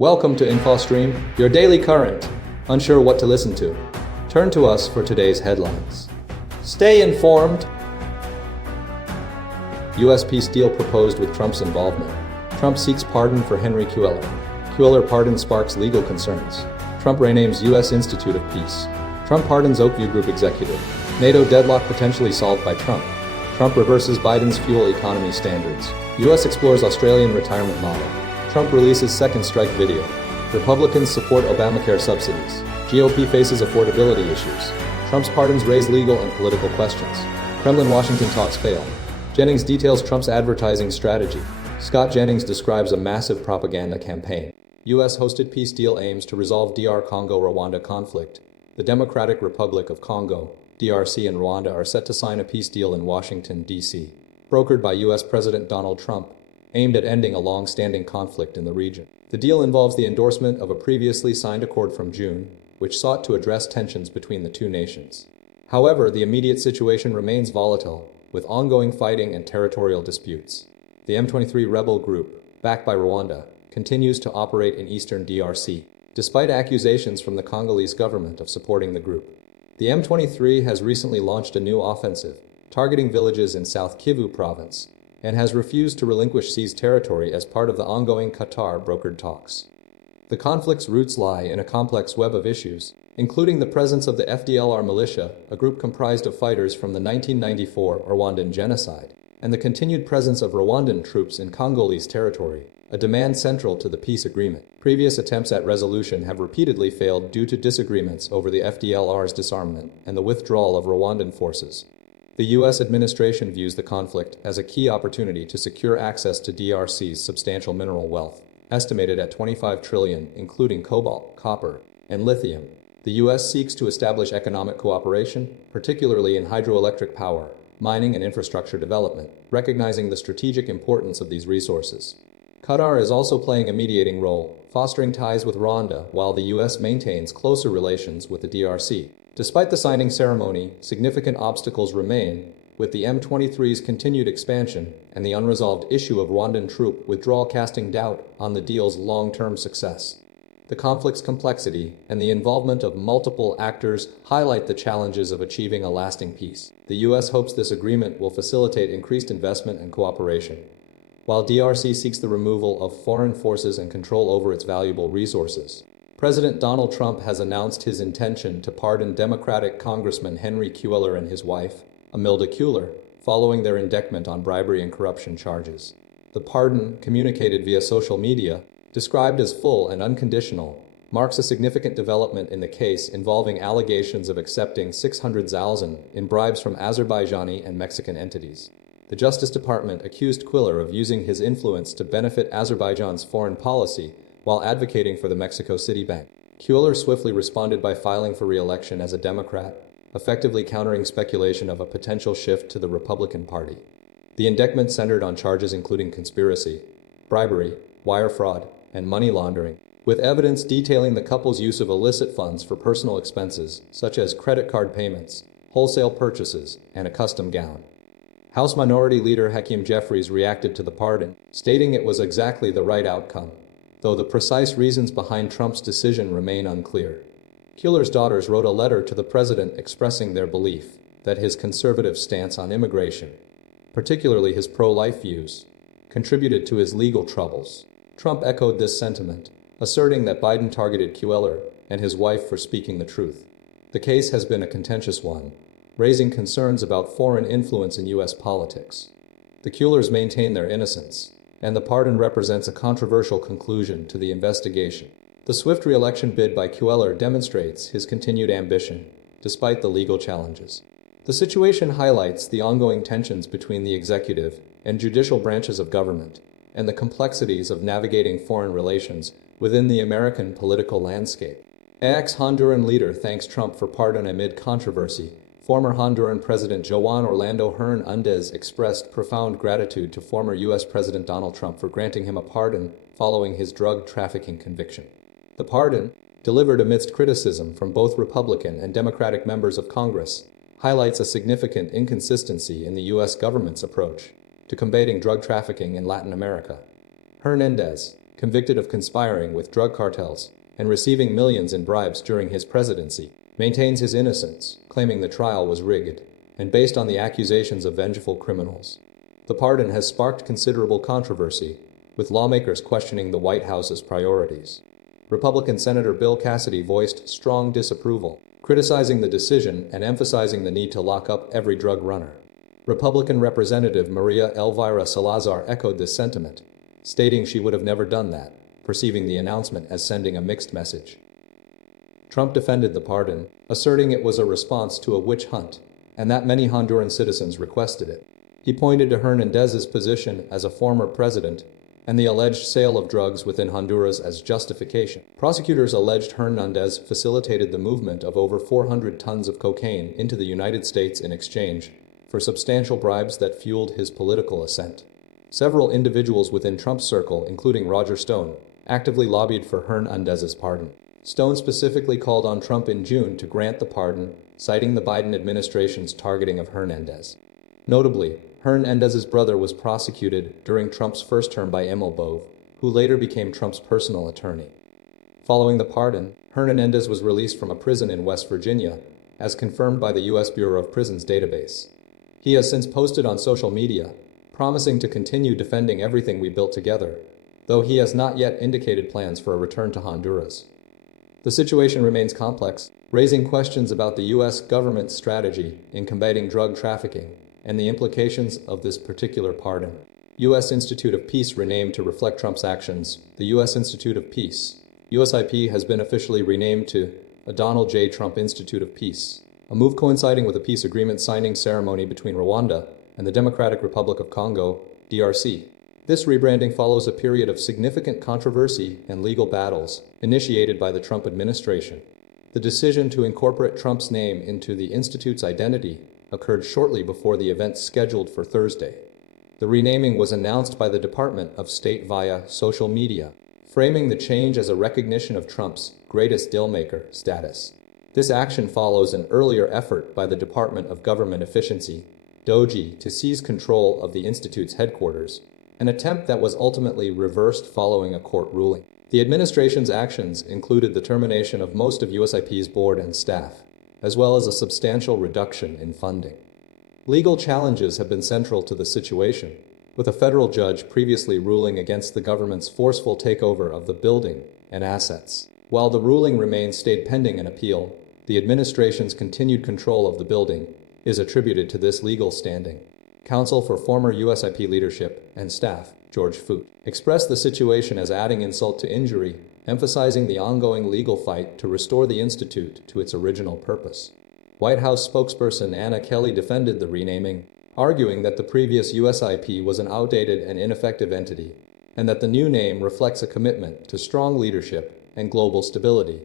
Welcome to InfoStream, your daily current. Unsure what to listen to? Turn to us for today's headlines. Stay informed. U.S. peace deal proposed with Trump's involvement. Trump seeks pardon for Henry Cuellar. Cuellar pardon sparks legal concerns. Trump renames U.S. Institute of Peace. Trump pardons Oakview Group executive. NATO deadlock potentially solved by Trump. Trump reverses Biden's fuel economy standards. U.S. explores Australian retirement model. Trump releases second strike video. Republicans support Obamacare subsidies. GOP faces affordability issues. Trump's pardons raise legal and political questions. Kremlin-Washington talks fail. Jennings details Trump's advertising strategy. Scott Jennings describes a massive propaganda campaign. U.S.-hosted peace deal aims to resolve DR Congo-Rwanda conflict. The Democratic Republic of Congo, DRC, and Rwanda are set to sign a peace deal in Washington, D.C., brokered by U.S. President Donald Trump, aimed at ending a long-standing conflict in the region. The deal involves the endorsement of a previously signed accord from June, which sought to address tensions between the two nations. However, the immediate situation remains volatile, with ongoing fighting and territorial disputes. The M23 rebel group, backed by Rwanda, continues to operate in eastern DRC, despite accusations from the Congolese government of supporting the group. The M23 has recently launched a new offensive, targeting villages in South Kivu province, and has refused to relinquish seized territory as part of the ongoing Qatar-brokered talks. The conflict's roots lie in a complex web of issues, including the presence of the FDLR militia, a group comprised of fighters from the 1994 Rwandan genocide, and the continued presence of Rwandan troops in Congolese territory, a demand central to the peace agreement. Previous attempts at resolution have repeatedly failed due to disagreements over the FDLR's disarmament and the withdrawal of Rwandan forces. The U.S. administration views the conflict as a key opportunity to secure access to DRC's substantial mineral wealth, estimated at $25 trillion, including cobalt, copper, and lithium. The U.S. seeks to establish economic cooperation, particularly in hydroelectric power, mining, and infrastructure development, recognizing the strategic importance of these resources. Qatar is also playing a mediating role, fostering ties with Rwanda while the U.S. maintains closer relations with the DRC. Despite the signing ceremony, significant obstacles remain, with the M23's continued expansion and the unresolved issue of Rwandan troop withdrawal casting doubt on the deal's long-term success. The conflict's complexity and the involvement of multiple actors highlight the challenges of achieving a lasting peace. The U.S. hopes this agreement will facilitate increased investment and cooperation, while DRC seeks the removal of foreign forces and control over its valuable resources. President Donald Trump has announced his intention to pardon Democratic Congressman Henry Cuellar and his wife, Imelda Cuellar, following their indictment on bribery and corruption charges. The pardon, communicated via social media, described as full and unconditional, marks a significant development in the case involving allegations of accepting $600,000 in bribes from Azerbaijani and Mexican entities. The Justice Department accused Cuellar of using his influence to benefit Azerbaijan's foreign policy while advocating for the Mexico City Bank. Cuellar swiftly responded by filing for re-election as a Democrat, effectively countering speculation of a potential shift to the Republican Party. The indictment centered on charges including conspiracy, bribery, wire fraud, and money laundering, with evidence detailing the couple's use of illicit funds for personal expenses, such as credit card payments, wholesale purchases, and a custom gown. House Minority Leader Hakeem Jeffries reacted to the pardon, stating it was exactly the right outcome, though the precise reasons behind Trump's decision remain unclear. Cuellar's daughters wrote a letter to the president expressing their belief that his conservative stance on immigration, particularly his pro-life views, contributed to his legal troubles. Trump echoed this sentiment, asserting that Biden targeted Cuellar and his wife for speaking the truth. The case has been a contentious one, raising concerns about foreign influence in U.S. politics. The Cuellars maintain their innocence, and the pardon represents a controversial conclusion to the investigation. The swift re-election bid by Cuellar demonstrates his continued ambition, despite the legal challenges. The situation highlights the ongoing tensions between the executive and judicial branches of government, and the complexities of navigating foreign relations within the American political landscape. Ex-Honduran leader thanks Trump for pardon amid controversy. Former Honduran President Juan Orlando Hernández expressed profound gratitude to former U.S. President Donald Trump for granting him a pardon following his drug trafficking conviction. The pardon, delivered amidst criticism from both Republican and Democratic members of Congress, highlights a significant inconsistency in the U.S. government's approach to combating drug trafficking in Latin America. Hernández, convicted of conspiring with drug cartels and receiving millions in bribes during his presidency, maintains his innocence, claiming the trial was rigged and based on the accusations of vengeful criminals. The pardon has sparked considerable controversy, with lawmakers questioning the White House's priorities. Republican Senator Bill Cassidy voiced strong disapproval, criticizing the decision and emphasizing the need to lock up every drug runner. Republican Representative Maria Elvira Salazar echoed this sentiment, stating she would have never done that, perceiving the announcement as sending a mixed message. Trump defended the pardon, asserting it was a response to a witch hunt, and that many Honduran citizens requested it. He pointed to Hernandez's position as a former president and the alleged sale of drugs within Honduras as justification. Prosecutors alleged Hernandez facilitated the movement of over 400 tons of cocaine into the United States in exchange for substantial bribes that fueled his political ascent. Several individuals within Trump's circle, including Roger Stone, actively lobbied for Hernandez's pardon. Stone specifically called on Trump in June to grant the pardon, citing the Biden administration's targeting of Hernandez. Notably, Hernandez's brother was prosecuted during Trump's first term by Emil Bove, who later became Trump's personal attorney. Following the pardon, Hernandez was released from a prison in West Virginia, as confirmed by the U.S. Bureau of Prisons database. He has since posted on social media, promising to continue defending everything we built together, though he has not yet indicated plans for a return to Honduras. The situation remains complex, raising questions about the U.S. government's strategy in combating drug trafficking and the implications of this particular pardon. U.S. Institute of Peace renamed to reflect Trump's actions. The U.S. Institute of Peace, USIP, has been officially renamed to a Donald J. Trump Institute of Peace, a move coinciding with a peace agreement signing ceremony between Rwanda and the Democratic Republic of Congo, DRC. This rebranding follows a period of significant controversy and legal battles initiated by the Trump administration. The decision to incorporate Trump's name into the Institute's identity occurred shortly before the event scheduled for Thursday. The renaming was announced by the Department of State via social media, framing the change as a recognition of Trump's greatest dealmaker status. This action follows an earlier effort by the Department of Government Efficiency, DOGE, to seize control of the Institute's headquarters, an attempt that was ultimately reversed following a court ruling. The administration's actions included the termination of most of USIP's board and staff, as well as a substantial reduction in funding. Legal challenges have been central to the situation, with a federal judge previously ruling against the government's forceful takeover of the building and assets. While the ruling remains stayed pending an appeal, the administration's continued control of the building is attributed to this legal standing. Counsel for former USIP leadership and staff, George Foote, expressed the situation as adding insult to injury, emphasizing the ongoing legal fight to restore the Institute to its original purpose. White House spokesperson Anna Kelly defended the renaming, arguing that the previous USIP was an outdated and ineffective entity, and that the new name reflects a commitment to strong leadership and global stability.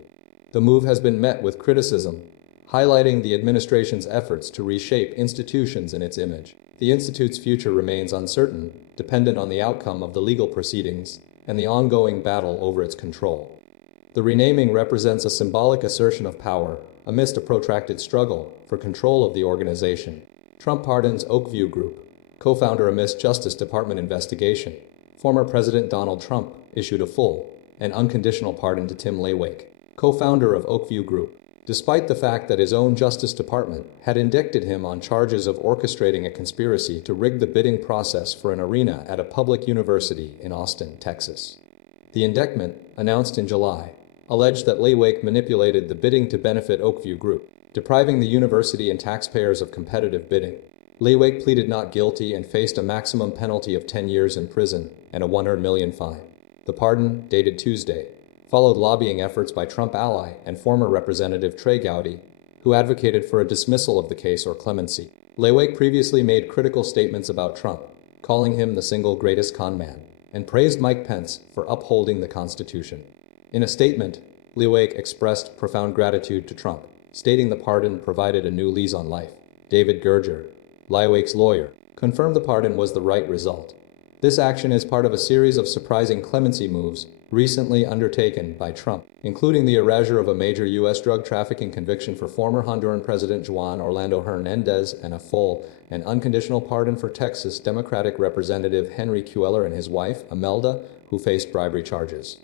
The move has been met with criticism, highlighting the administration's efforts to reshape institutions in its image. The Institute's future remains uncertain, dependent on the outcome of the legal proceedings and the ongoing battle over its control. The renaming represents a symbolic assertion of power amidst a protracted struggle for control of the organization. Trump pardons Oakview Group, co-founder amidst Justice Department investigation. Former President Donald Trump issued a full and unconditional pardon to Tim Lewake, co-founder of Oakview Group, despite the fact that his own Justice Department had indicted him on charges of orchestrating a conspiracy to rig the bidding process for an arena at a public university in Austin, Texas. The indictment, announced in July, alleged that Lewake manipulated the bidding to benefit Oakview Group, depriving the university and taxpayers of competitive bidding. Lewake pleaded not guilty and faced a maximum penalty of 10 years in prison and a $100 million fine. The pardon, dated Tuesday, followed lobbying efforts by Trump ally and former Representative Trey Gowdy, who advocated for a dismissal of the case or clemency. Lewake previously made critical statements about Trump, calling him the single greatest con man, and praised Mike Pence for upholding the Constitution. In a statement, Lewake expressed profound gratitude to Trump, stating the pardon provided a new lease on life. David Gerger, Lewake's lawyer, confirmed the pardon was the right result. This action is part of a series of surprising clemency moves recently undertaken by Trump, including the erasure of a major U.S. drug trafficking conviction for former Honduran President Juan Orlando Hernandez and a full and unconditional pardon for Texas Democratic Representative Henry Cuellar and his wife, Imelda, who faced bribery charges.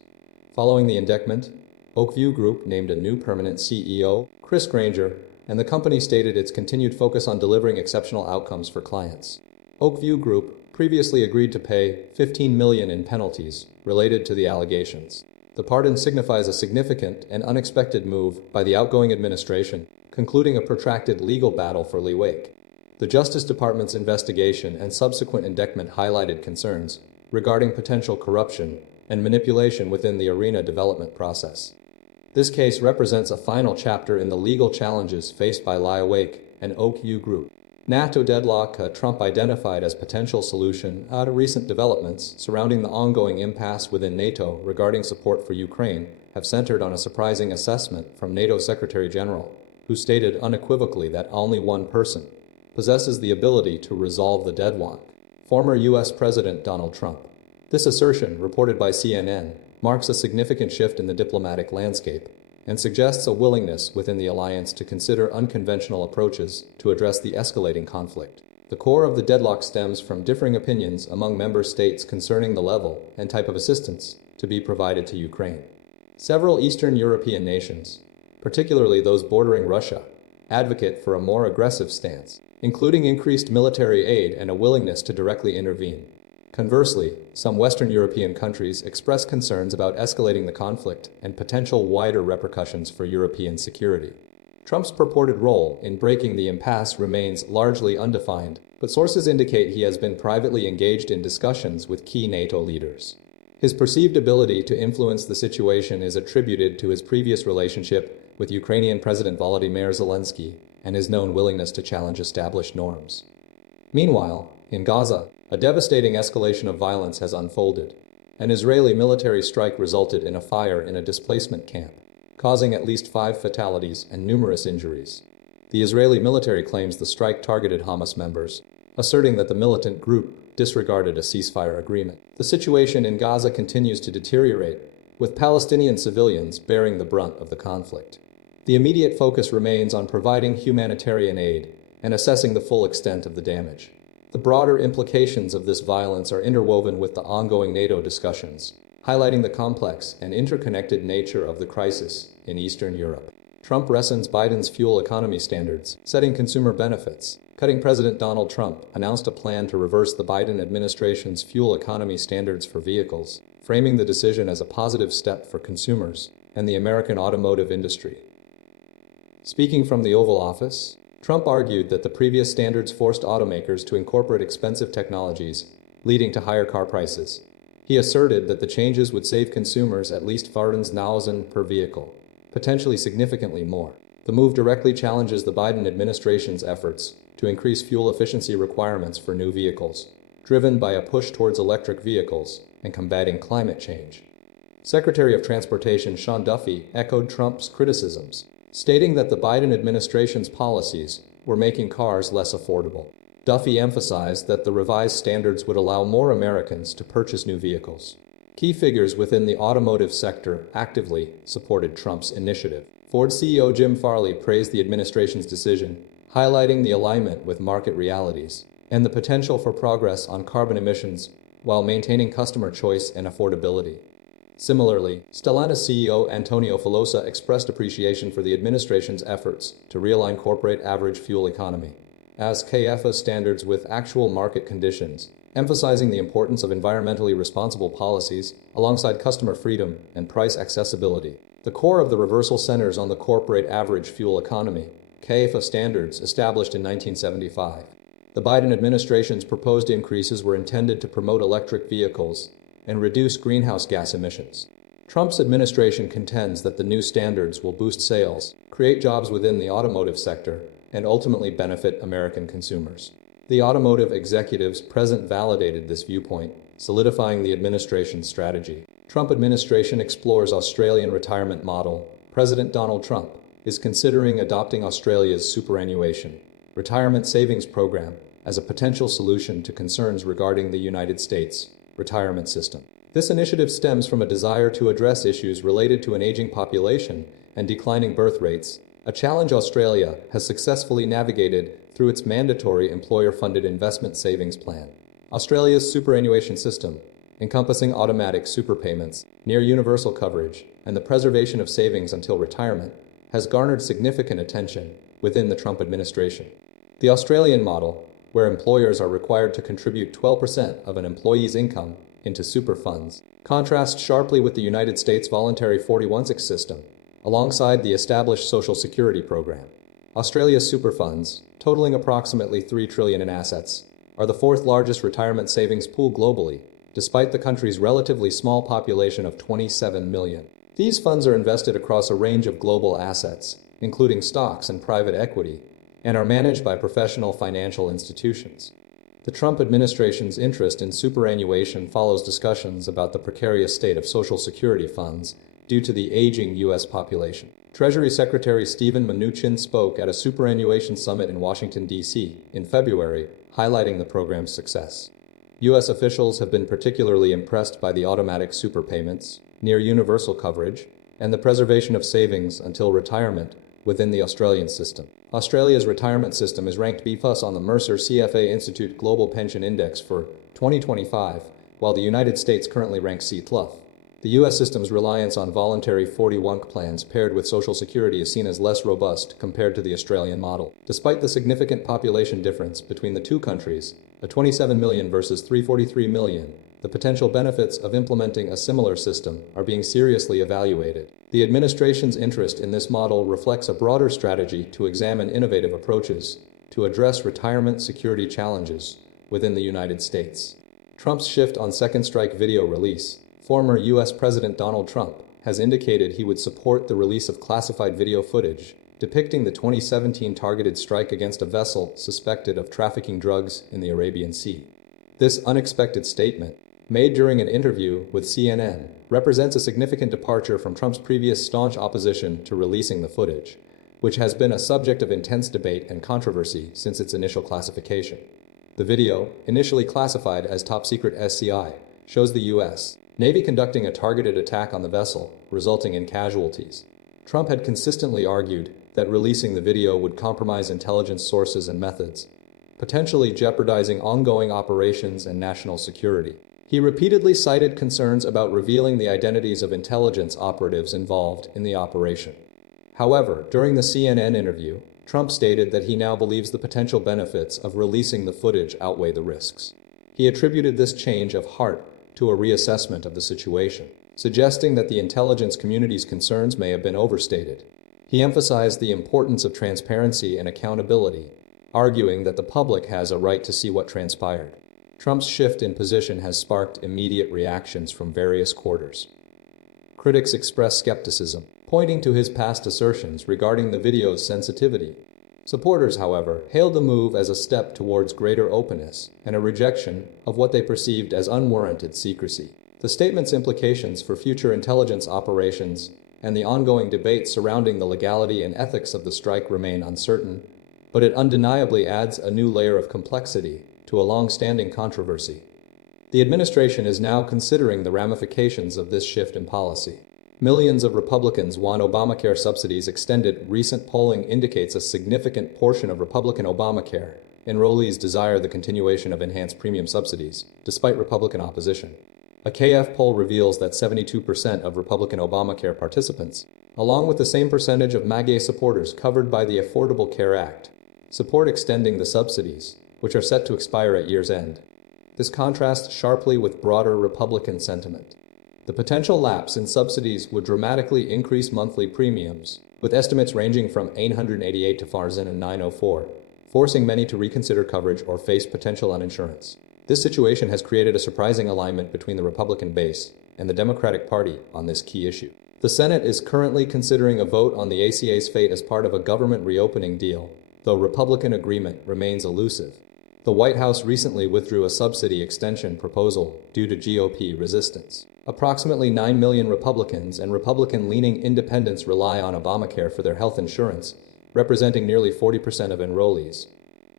Following the indictment, Oakview Group named a new permanent CEO, Chris Granger, and the company stated its continued focus on delivering exceptional outcomes for clients. Oakview Group previously agreed to pay $15 million in penalties related to the allegations. The pardon signifies a significant and unexpected move by the outgoing administration, concluding a protracted legal battle for Lee Wake. The Justice Department's investigation and subsequent indictment highlighted concerns regarding potential corruption and manipulation within the arena development process. This case represents a final chapter in the legal challenges faced by Lie Awake and Oakview Group. NATO deadlock Trump identified as potential solution to recent developments surrounding the ongoing impasse within NATO regarding support for Ukraine have centered on a surprising assessment from NATO Secretary General, who stated unequivocally that only one person possesses the ability to resolve the deadlock: former U.S. President Donald Trump. This assertion, reported by CNN, marks a significant shift in the diplomatic landscape and suggests a willingness within the alliance to consider unconventional approaches to address the escalating conflict. The core of the deadlock stems from differing opinions among member states concerning the level and type of assistance to be provided to Ukraine. Several Eastern European nations, particularly those bordering Russia, advocate for a more aggressive stance, including increased military aid and a willingness to directly intervene. Conversely, some Western European countries express concerns about escalating the conflict and potential wider repercussions for European security. Trump's purported role in breaking the impasse remains largely undefined, but sources indicate he has been privately engaged in discussions with key NATO leaders. His perceived ability to influence the situation is attributed to his previous relationship with Ukrainian President Volodymyr Zelensky and his known willingness to challenge established norms. Meanwhile, in Gaza, a devastating escalation of violence has unfolded. An Israeli military strike resulted in a fire in a displacement camp, causing at least 5 fatalities and numerous injuries. The Israeli military claims the strike targeted Hamas members, asserting that the militant group disregarded a ceasefire agreement. The situation in Gaza continues to deteriorate, with Palestinian civilians bearing the brunt of the conflict. The immediate focus remains on providing humanitarian aid and assessing the full extent of the damage. The broader implications of this violence are interwoven with the ongoing NATO discussions, highlighting the complex and interconnected nature of the crisis in Eastern Europe. Trump rescinds Biden's fuel economy standards, setting consumer benefits. Cutting President Donald Trump announced a plan to reverse the Biden administration's fuel economy standards for vehicles, framing the decision as a positive step for consumers and the American automotive industry. Speaking from the Oval Office, Trump argued that the previous standards forced automakers to incorporate expensive technologies, leading to higher car prices. He asserted that the changes would save consumers at least $40,000 per vehicle, potentially significantly more. The move directly challenges the Biden administration's efforts to increase fuel efficiency requirements for new vehicles, driven by a push towards electric vehicles and combating climate change. Secretary of Transportation Sean Duffy echoed Trump's criticisms, stating that the Biden administration's policies were making cars less affordable. Duffy emphasized that the revised standards would allow more Americans to purchase new vehicles. Key figures within the automotive sector actively supported Trump's initiative. Ford CEO Jim Farley praised the administration's decision, highlighting the alignment with market realities and the potential for progress on carbon emissions while maintaining customer choice and affordability. Similarly, Stellantis CEO Antonio Filosa expressed appreciation for the administration's efforts to realign corporate average fuel economy as KFA standards with actual market conditions, emphasizing the importance of environmentally responsible policies alongside customer freedom and price accessibility. The core of the reversal centers on the corporate average fuel economy, KFA standards established in 1975. The Biden administration's proposed increases were intended to promote electric vehicles and reduce greenhouse gas emissions. Trump's administration contends that the new standards will boost sales, create jobs within the automotive sector, and ultimately benefit American consumers. The automotive executives present validated this viewpoint, solidifying the administration's strategy. Trump administration explores Australian retirement model. President Donald Trump is considering adopting Australia's superannuation retirement savings program as a potential solution to concerns regarding the United States retirement system. This initiative stems from a desire to address issues related to an aging population and declining birth rates, a challenge Australia has successfully navigated through its mandatory employer-funded investment savings plan. Australia's superannuation system, encompassing automatic superpayments, near universal coverage, and the preservation of savings until retirement, has garnered significant attention within the Trump administration. The Australian model, where employers are required to contribute 12% of an employee's income into super funds, contrasts sharply with the United States voluntary 41(6) system, alongside the established Social Security program. Australia's super funds, totaling approximately $3 trillion in assets, are the fourth largest retirement savings pool globally, despite the country's relatively small population of 27 million. These funds are invested across a range of global assets, including stocks and private equity, and are managed by professional financial institutions. The Trump administration's interest in superannuation follows discussions about the precarious state of Social Security funds due to the aging U.S. population. Treasury Secretary Steven Mnuchin spoke at a superannuation summit in Washington, D.C. in February, highlighting the program's success. U.S. officials have been particularly impressed by the automatic superpayments, near universal coverage, and the preservation of savings until retirement within the Australian system. Australia's retirement system is ranked B+ on the Mercer CFA Institute Global Pension Index for 2025, while the United States currently ranks C+. The U.S. system's reliance on voluntary 41(k) plans paired with Social Security is seen as less robust compared to the Australian model. Despite the significant population difference between the two countries, a 27 million versus 343 million, the potential benefits of implementing a similar system are being seriously evaluated. The administration's interest in this model reflects a broader strategy to examine innovative approaches to address retirement security challenges within the United States. Trump's shift on second strike video release. Former U.S. President Donald Trump has indicated he would support the release of classified video footage depicting the 2017 targeted strike against a vessel suspected of trafficking drugs in the Arabian Sea. This unexpected statement, made during an interview with CNN, represents a significant departure from Trump's previous staunch opposition to releasing the footage, which has been a subject of intense debate and controversy since its initial classification. The video, initially classified as top secret SCI, shows the U.S. Navy conducting a targeted attack on the vessel, resulting in casualties. Trump had consistently argued that releasing the video would compromise intelligence sources and methods, potentially jeopardizing ongoing operations and national security. He repeatedly cited concerns about revealing the identities of intelligence operatives involved in the operation. However, during the CNN interview, Trump stated that he now believes the potential benefits of releasing the footage outweigh the risks. He attributed this change of heart to a reassessment of the situation, suggesting that the intelligence community's concerns may have been overstated. He emphasized the importance of transparency and accountability, arguing that the public has a right to see what transpired. Trump's shift in position has sparked immediate reactions from various quarters. Critics express skepticism, pointing to his past assertions regarding the video's sensitivity. Supporters, however, hailed the move as a step towards greater openness and a rejection of what they perceived as unwarranted secrecy. The statement's implications for future intelligence operations and the ongoing debate surrounding the legality and ethics of the strike remain uncertain, but it undeniably adds a new layer of complexity to a long-standing controversy. The administration is now considering the ramifications of this shift in policy. Millions of Republicans want Obamacare subsidies extended. Recent polling indicates a significant portion of Republican Obamacare enrollees desire the continuation of enhanced premium subsidies, despite Republican opposition. A KF poll reveals that 72% of Republican Obamacare participants, along with the same percentage of MAGA supporters covered by the Affordable Care Act, support extending the subsidies, which are set to expire at year's end. This contrasts sharply with broader Republican sentiment. The potential lapse in subsidies would dramatically increase monthly premiums, with estimates ranging from $888 to $904, forcing many to reconsider coverage or face potential uninsurance. This situation has created a surprising alignment between the Republican base and the Democratic Party on this key issue. The Senate is currently considering a vote on the ACA's fate as part of a government reopening deal, though Republican agreement remains elusive. The White House recently withdrew a subsidy extension proposal due to GOP resistance. Approximately 9 million Republicans and Republican-leaning independents rely on Obamacare for their health insurance, representing nearly 40% of enrollees.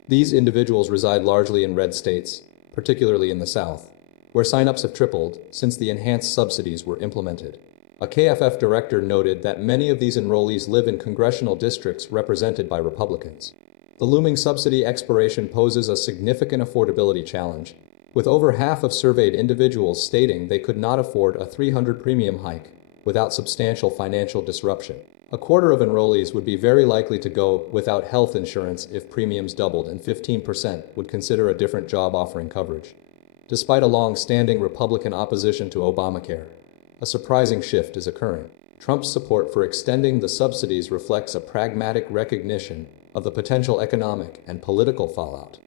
These individuals reside largely in red states, particularly in the South, where sign-ups have tripled since the enhanced subsidies were implemented. A KFF director noted that many of these enrollees live in congressional districts represented by Republicans. The looming subsidy expiration poses a significant affordability challenge, with over half of surveyed individuals stating they could not afford a $300 premium hike without substantial financial disruption. A quarter of enrollees would be very likely to go without health insurance if premiums doubled, and 15% would consider a different job offering coverage. Despite a long-standing Republican opposition to Obamacare, a surprising shift is occurring. Trump's support for extending the subsidies reflects a pragmatic recognition of the potential economic and political fallout.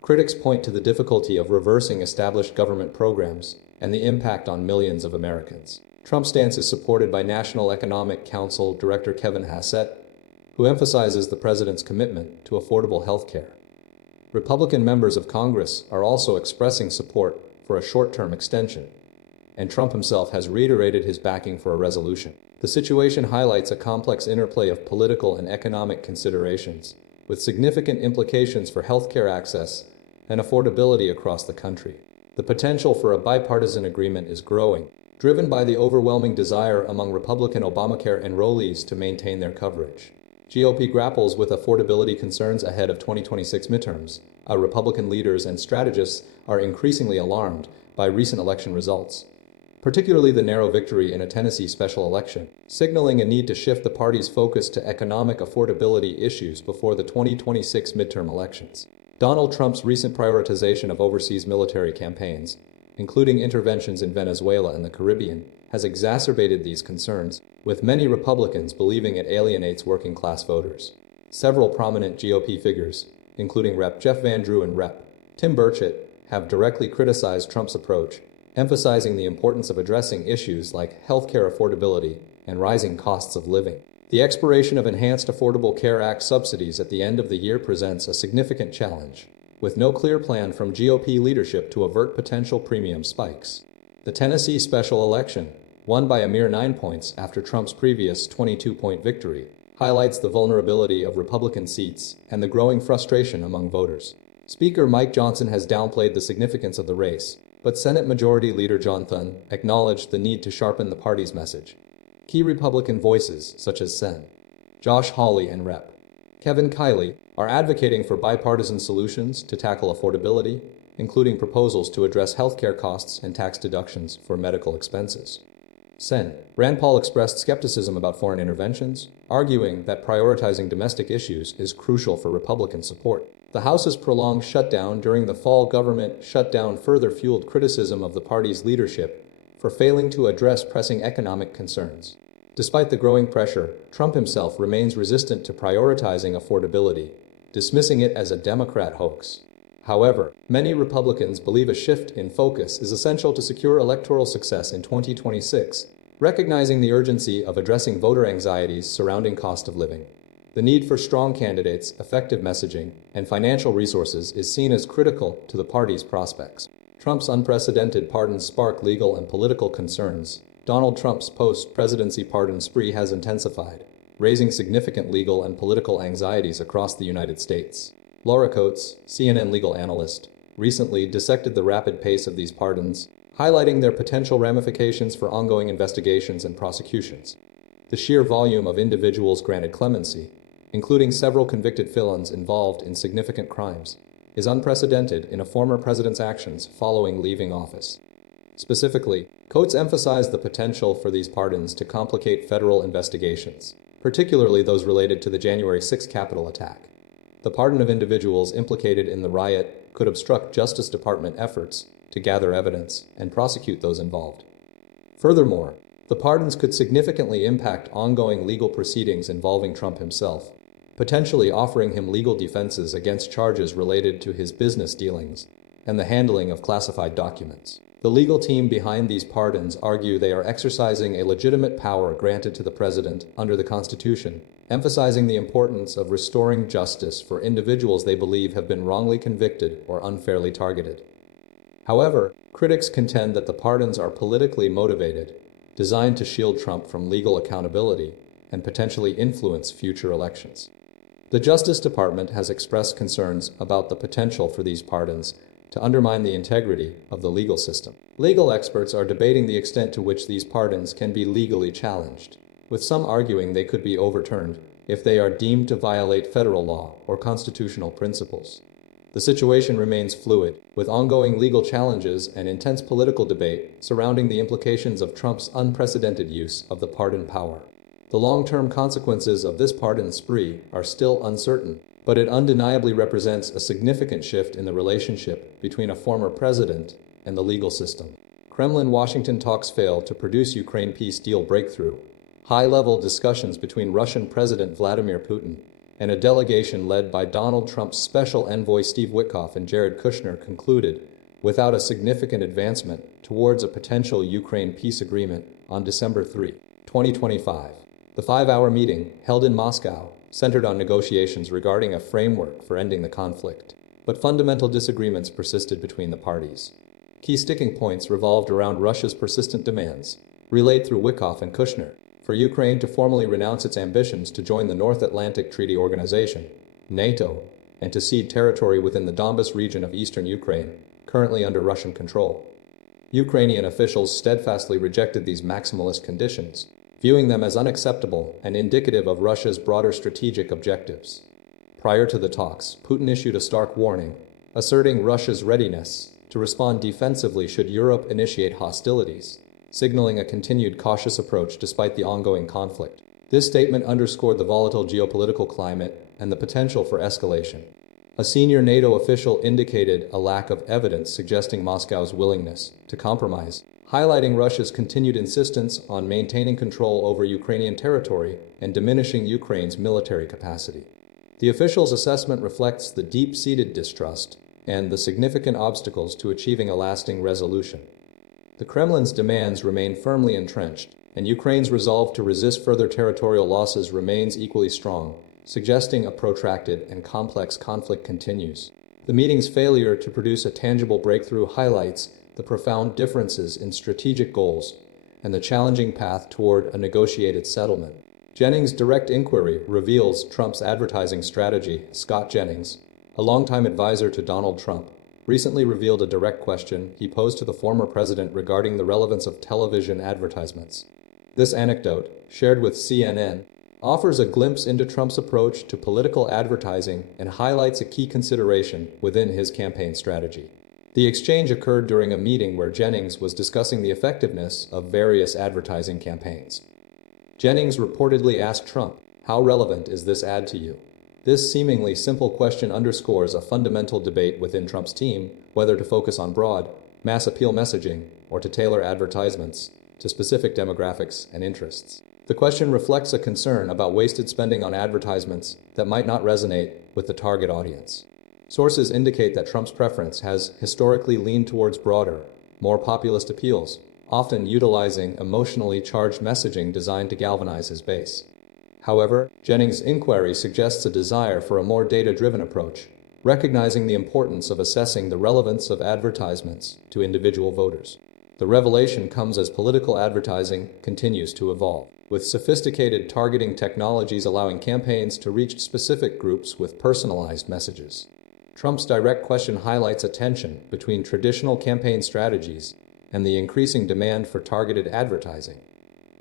Critics point to the difficulty of reversing established government programs and the impact on millions of Americans. Trump's stance is supported by National Economic Council Director Kevin Hassett, who emphasizes the president's commitment to affordable health care. Republican members of Congress are also expressing support for a short-term extension, and Trump himself has reiterated his backing for a resolution. The situation highlights a complex interplay of political and economic considerations, with significant implications for healthcare access and affordability across the country. The potential for a bipartisan agreement is growing, driven by the overwhelming desire among Republican Obamacare enrollees to maintain their coverage. GOP grapples with affordability concerns ahead of 2026 midterms. Republican leaders and strategists are increasingly alarmed by recent election results, particularly the narrow victory in a Tennessee special election, signaling a need to shift the party's focus to economic affordability issues before the 2026 midterm elections. Donald Trump's recent prioritization of overseas military campaigns, including interventions in Venezuela and the Caribbean, has exacerbated these concerns, with many Republicans believing it alienates working-class voters. Several prominent GOP figures, including Rep. Jeff Van Drew and Rep. Tim Burchett, have directly criticized Trump's approach, emphasizing the importance of addressing issues like healthcare affordability and rising costs of living. The expiration of Enhanced Affordable Care Act subsidies at the end of the year presents a significant challenge, with no clear plan from GOP leadership to avert potential premium spikes. The Tennessee special election, won by a mere 9 points after Trump's previous 22-point victory, highlights the vulnerability of Republican seats and the growing frustration among voters. Speaker Mike Johnson has downplayed the significance of the race, but Senate Majority Leader John Thune acknowledged the need to sharpen the party's message. Key Republican voices, such as Sen. Josh Hawley and Rep. Kevin Kiley, are advocating for bipartisan solutions to tackle affordability, including proposals to address healthcare costs and tax deductions for medical expenses. Sen. Rand Paul expressed skepticism about foreign interventions, arguing that prioritizing domestic issues is crucial for Republican support. The House's prolonged shutdown during the fall government shutdown further fueled criticism of the party's leadership for failing to address pressing economic concerns. Despite the growing pressure, Trump himself remains resistant to prioritizing affordability, dismissing it as a Democrat hoax. However, many Republicans believe a shift in focus is essential to secure electoral success in 2026, recognizing the urgency of addressing voter anxieties surrounding cost of living. The need for strong candidates, effective messaging, and financial resources is seen as critical to the party's prospects. Trump's unprecedented pardons spark legal and political concerns. Donald Trump's post-presidency pardon spree has intensified, raising significant legal and political anxieties across the United States. Laura Coates, CNN legal analyst, recently dissected the rapid pace of these pardons, highlighting their potential ramifications for ongoing investigations and prosecutions. The sheer volume of individuals granted clemency, including several convicted felons involved in significant crimes, is unprecedented in a former president's actions following leaving office. Specifically, Coates emphasized the potential for these pardons to complicate federal investigations, particularly those related to the January 6 Capitol attack. The pardon of individuals implicated in the riot could obstruct Justice Department efforts to gather evidence and prosecute those involved. Furthermore, the pardons could significantly impact ongoing legal proceedings involving Trump himself, potentially offering him legal defenses against charges related to his business dealings and the handling of classified documents. The legal team behind these pardons argue they are exercising a legitimate power granted to the president under the Constitution, emphasizing the importance of restoring justice for individuals they believe have been wrongly convicted or unfairly targeted. However, critics contend that the pardons are politically motivated, designed to shield Trump from legal accountability and potentially influence future elections. The Justice Department has expressed concerns about the potential for these pardons to undermine the integrity of the legal system. Legal experts are debating the extent to which these pardons can be legally challenged, with some arguing they could be overturned if they are deemed to violate federal law or constitutional principles. The situation remains fluid, with ongoing legal challenges and intense political debate surrounding the implications of Trump's unprecedented use of the pardon power. The long-term consequences of this pardon spree are still uncertain, but it undeniably represents a significant shift in the relationship between a former president and the legal system. Kremlin-Washington talks fail to produce Ukraine peace deal breakthrough. High-level discussions between Russian President Vladimir Putin and a delegation led by Donald Trump's special envoy Steve Witkoff and Jared Kushner concluded without a significant advancement towards a potential Ukraine peace agreement on December 3, 2025. The 5-hour meeting, held in Moscow, centered on negotiations regarding a framework for ending the conflict, but fundamental disagreements persisted between the parties. Key sticking points revolved around Russia's persistent demands, relayed through Witkoff and Kushner, for Ukraine to formally renounce its ambitions to join the North Atlantic Treaty Organization, NATO, and to cede territory within the Donbas region of eastern Ukraine, currently under Russian control. Ukrainian officials steadfastly rejected these maximalist conditions, viewing them as unacceptable and indicative of Russia's broader strategic objectives. Prior to the talks, Putin issued a stark warning, asserting Russia's readiness to respond defensively should Europe initiate hostilities, signaling a continued cautious approach despite the ongoing conflict. This statement underscored the volatile geopolitical climate and the potential for escalation. A senior NATO official indicated a lack of evidence suggesting Moscow's willingness to compromise, highlighting Russia's continued insistence on maintaining control over Ukrainian territory and diminishing Ukraine's military capacity. The official's assessment reflects the deep-seated distrust and the significant obstacles to achieving a lasting resolution. The Kremlin's demands remain firmly entrenched, and Ukraine's resolve to resist further territorial losses remains equally strong, suggesting a protracted and complex conflict continues. The meeting's failure to produce a tangible breakthrough highlights the profound differences in strategic goals and the challenging path toward a negotiated settlement. Jennings' direct inquiry reveals Trump's advertising strategy. Scott Jennings, a longtime advisor to Donald Trump, recently revealed a direct question he posed to the former president regarding the relevance of television advertisements. This anecdote, shared with CNN, offers a glimpse into Trump's approach to political advertising and highlights a key consideration within his campaign strategy. The exchange occurred during a meeting where Jennings was discussing the effectiveness of various advertising campaigns. Jennings reportedly asked Trump, "How relevant is this ad to you?" This seemingly simple question underscores a fundamental debate within Trump's team, whether to focus on broad, mass appeal messaging or to tailor advertisements to specific demographics and interests. The question reflects a concern about wasted spending on advertisements that might not resonate with the target audience. Sources indicate that Trump's preference has historically leaned towards broader, more populist appeals, often utilizing emotionally charged messaging designed to galvanize his base. However, Jennings' inquiry suggests a desire for a more data-driven approach, recognizing the importance of assessing the relevance of advertisements to individual voters. The revelation comes as political advertising continues to evolve, with sophisticated targeting technologies allowing campaigns to reach specific groups with personalized messages. Trump's direct question highlights a tension between traditional campaign strategies and the increasing demand for targeted advertising.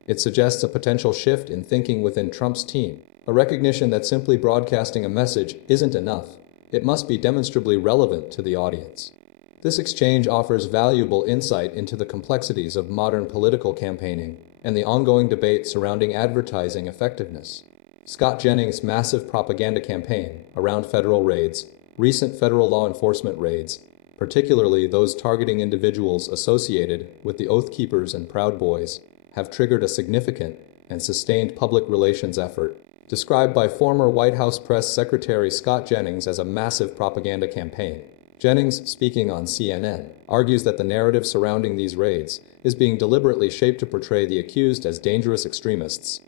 It suggests a potential shift in thinking within Trump's team, a recognition that simply broadcasting a message isn't enough. It must be demonstrably relevant to the audience. This exchange offers valuable insight into the complexities of modern political campaigning and the ongoing debate surrounding advertising effectiveness. Scott Jennings' massive propaganda campaign around federal raids, recent federal law enforcement raids, particularly those targeting individuals associated with the Oath Keepers and Proud Boys, have triggered a significant and sustained public relations effort, described by former White House Press Secretary Scott Jennings as a massive propaganda campaign. Jennings, speaking on CNN, argues that the narrative surrounding these raids is being deliberately shaped to portray the accused as dangerous extremists.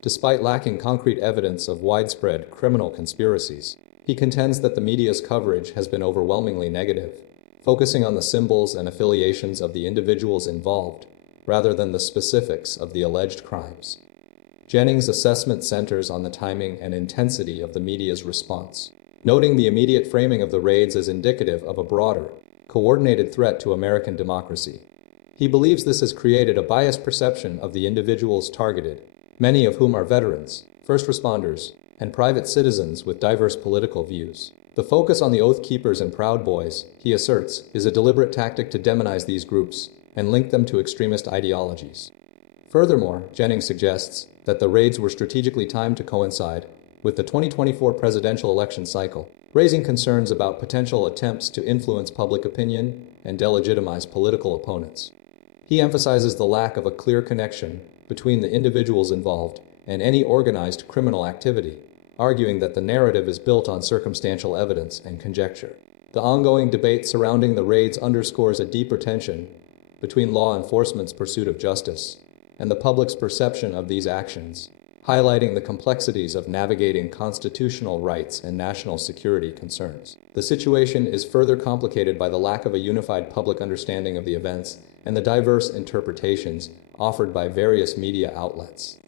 Despite lacking concrete evidence of widespread criminal conspiracies, he contends that the media's coverage has been overwhelmingly negative, focusing on the symbols and affiliations of the individuals involved, rather than the specifics of the alleged crimes. Jennings' assessment centers on the timing and intensity of the media's response, noting the immediate framing of the raids as indicative of a broader, coordinated threat to American democracy. He believes this has created a biased perception of the individuals targeted, many of whom are veterans, first responders, and private citizens with diverse political views. The focus on the Oath Keepers and Proud Boys, he asserts, is a deliberate tactic to demonize these groups and link them to extremist ideologies. Furthermore, Jennings suggests that the raids were strategically timed to coincide with the 2024 presidential election cycle, raising concerns about potential attempts to influence public opinion and delegitimize political opponents. He emphasizes the lack of a clear connection between the individuals involved and any organized criminal activity, arguing that the narrative is built on circumstantial evidence and conjecture. The ongoing debate surrounding the raids underscores a deeper tension between law enforcement's pursuit of justice and the public's perception of these actions, highlighting the complexities of navigating constitutional rights and national security concerns. The situation is further complicated by the lack of a unified public understanding of the events and the diverse interpretations offered by various media outlets.